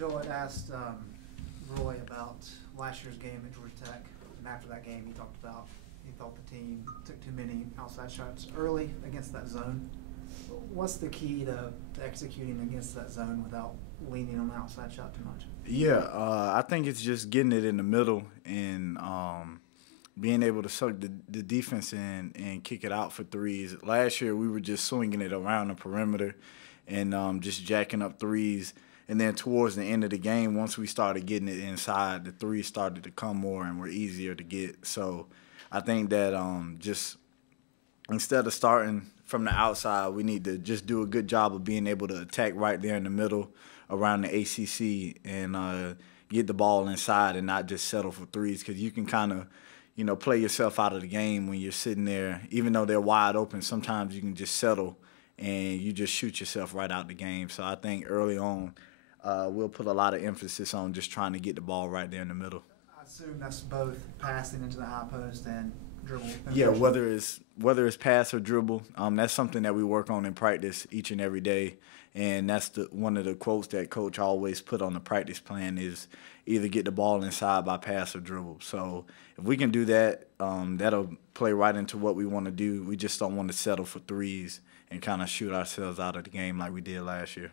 Joe had asked Roy about last year's game at Georgia Tech, and after that game he talked about he thought the team took too many outside shots early against that zone. What's the key to executing against that zone without leaning on the outside shot too much? Yeah, I think it's just getting it in the middle and being able to suck the defense in and kick it out for threes. Last year we were just swinging it around the perimeter and just jacking up threes. And then towards the end of the game, once we started getting it inside, the threes started to come more and were easier to get. So I think that just instead of starting from the outside, we need to just do a good job of being able to attack right there in the middle around the ACC and get the ball inside and not just settle for threes, because you can kind of, play yourself out of the game when you're sitting there. Even though they're wide open, sometimes you can just settle and you just shoot yourself right out the game. So I think early on we'll put a lot of emphasis on just trying to get the ball right there in the middle. I assume that's both passing into the high post and dribble. Yeah, whether it's pass or dribble, that's something that we work on in practice each and every day. And that's one of the quotes that Coach always put on the practice plan is either get the ball inside by pass or dribble. So if we can do that, that'll play right into what we want to do. We just don't want to settle for threes and kind of shoot ourselves out of the game like we did last year.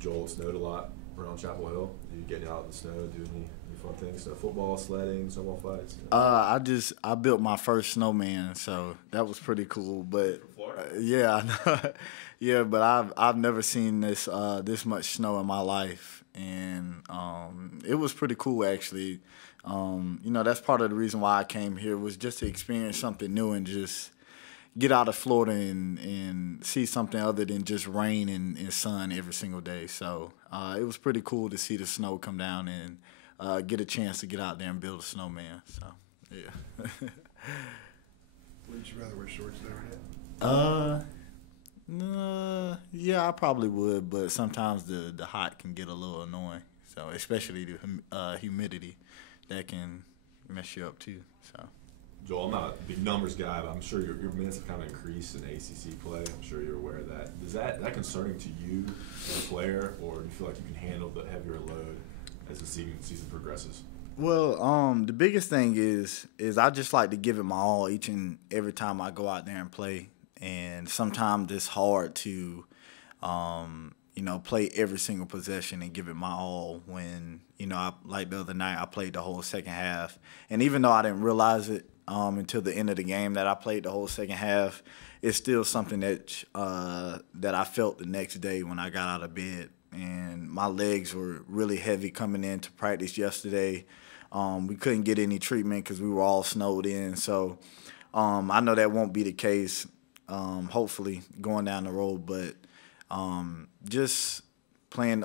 Joel, it snowed a lot around Chapel Hill. Are you getting out in the snow, doing any fun things? Football, sledding, snowball fights? I built my first snowman, so that was pretty cool. But yeah, yeah. But I've never seen this much snow in my life, and it was pretty cool actually. That's part of the reason why I came here was just to experience something new and just get out of Florida and see something other than just rain and sun every single day. So it was pretty cool to see the snow come down and get a chance to get out there and build a snowman. So, yeah. Wouldn't you rather wear shorts every day? No, yeah, I probably would, but sometimes the hot can get a little annoying. So especially the humidity, that can mess you up too. So. Joel, I'm not a big numbers guy, but I'm sure your minutes have kind of increased in ACC play. I'm sure you're aware of that. Is that concerning to you as a player, or do you feel like you can handle the heavier load as the season progresses? Well, the biggest thing is I just like to give it my all each and every time I go out there and play. And sometimes it's hard to, play every single possession and give it my all when, like the other night I played the whole second half. And even though I didn't realize it until the end of the game that I played the whole second half, it's still something that I felt the next day when I got out of bed. And my legs were really heavy coming into practice yesterday. We couldn't get any treatment because we were all snowed in. So I know that won't be the case, hopefully, going down the road. But just playing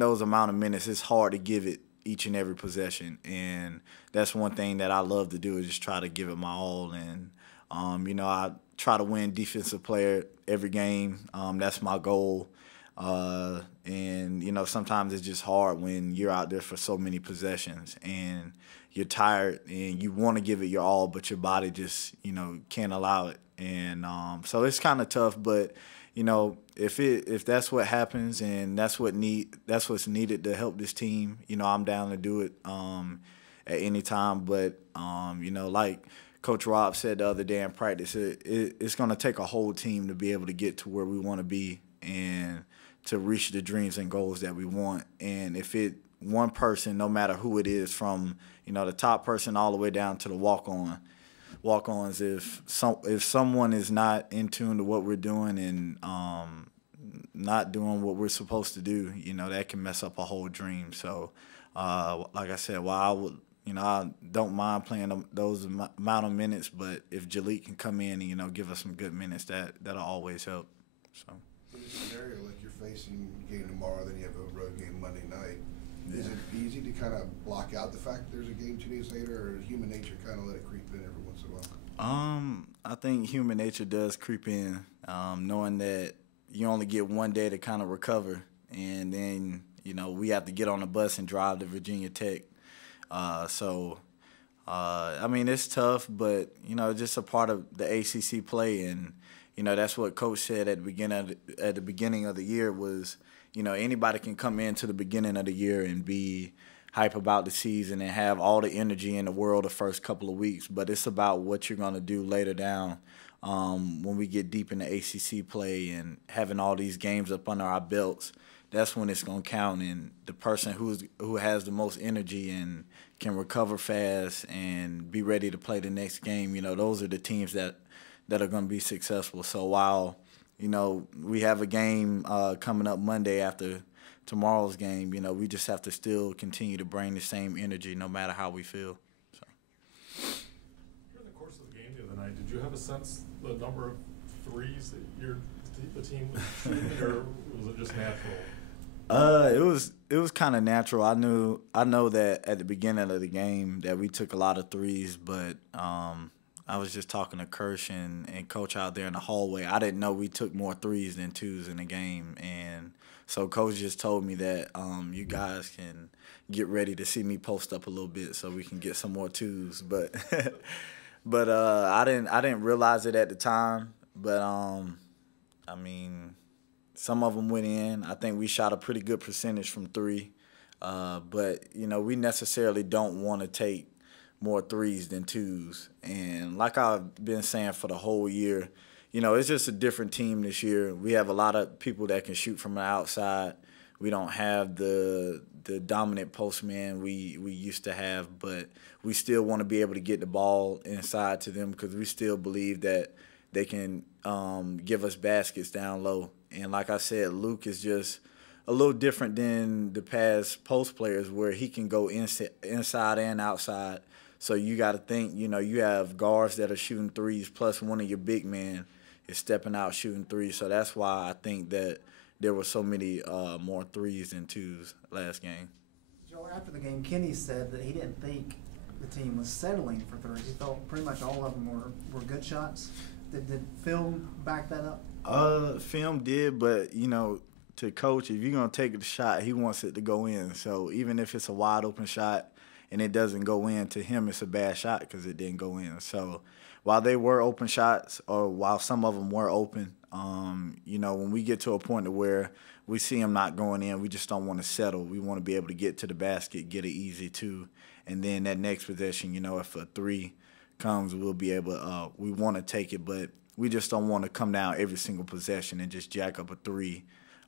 those amount of minutes, it's hard to give it each and every possession. And that's one thing that I love to do is just try to give it my all. And, I try to win defensive player every game. That's my goal. And sometimes it's just hard when you're out there for so many possessions and you're tired and you want to give it your all, but your body just, can't allow it. And so it's kind of tough, but, if that's what happens and that's what's needed to help this team, I'm down to do it at any time. But, like Coach Rob said the other day in practice, it's going to take a whole team to be able to get to where we want to be and to reach the dreams and goals that we want. And if one person, no matter who it is, from the top person all the way down to the walk-ons, if someone is not in tune to what we're doing and not doing what we're supposed to do, that can mess up a whole dream. So, like I said, while I don't mind playing those amount of minutes, but if Jalik can come in and give us some good minutes, that'll always help. So. In a scenario like you're facing a game tomorrow, then you have a road game Monday night, is it easy to kind of block out the fact that there's a game 2 days later, or human nature kind of let it creep in every once in a while? I think human nature does creep in, knowing that you only get one day to kind of recover, and then we have to get on the bus and drive to Virginia Tech. It's tough, but just a part of the ACC play, and That's what Coach said at the beginning of the year was, anybody can come into the beginning of the year and be hype about the season and have all the energy in the world the first couple of weeks, but it's about what you're going to do later down when we get deep into ACC play and having all these games up under our belts. That's when it's going to count, and the person who has the most energy and can recover fast and be ready to play the next game, those are the teams that are going to be successful. So while, we have a game coming up Monday after tomorrow's game, we just have to still continue to bring the same energy no matter how we feel. So. During the course of the game the other night, did you have a sense the number of threes that the team was shooting, or was it just natural? It was kind of natural. I know that at the beginning of the game that we took a lot of threes, but I was just talking to Kirsch and Coach out there in the hallway. I didn't know we took more threes than twos in the game, and so Coach just told me that you guys can get ready to see me post up a little bit so we can get some more twos. But but I didn't realize it at the time. But some of them went in. I think we shot a pretty good percentage from three. But we necessarily don't want to take more threes than twos. And like I've been saying for the whole year, it's just a different team this year. We have a lot of people that can shoot from the outside. We don't have the dominant postman we used to have, but we still want to be able to get the ball inside to them because we still believe that they can give us baskets down low. And like I said, Luke is just a little different than the past post players where he can go inside and outside. So you got to think, you have guards that are shooting threes plus one of your big men is stepping out shooting threes. So that's why I think that there were so many more threes than twos last game. Joe, after the game, Kenny said that he didn't think the team was settling for threes. He thought pretty much all of them were good shots. Did film back that up? Film did, but, to Coach, if you're going to take the shot, he wants it to go in. So even if it's a wide open shot and it doesn't go in, to him it's a bad shot because it didn't go in. So while they were open shots, or while some of them were open, when we get to a point where we see them not going in, we just don't want to settle. We want to be able to get to the basket, get it easy too, and then that next possession, if a three comes, we'll be able we want to take it, but we just don't want to come down every single possession and just jack up a three.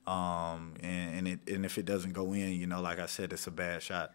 And if it doesn't go in, like I said, it's a bad shot.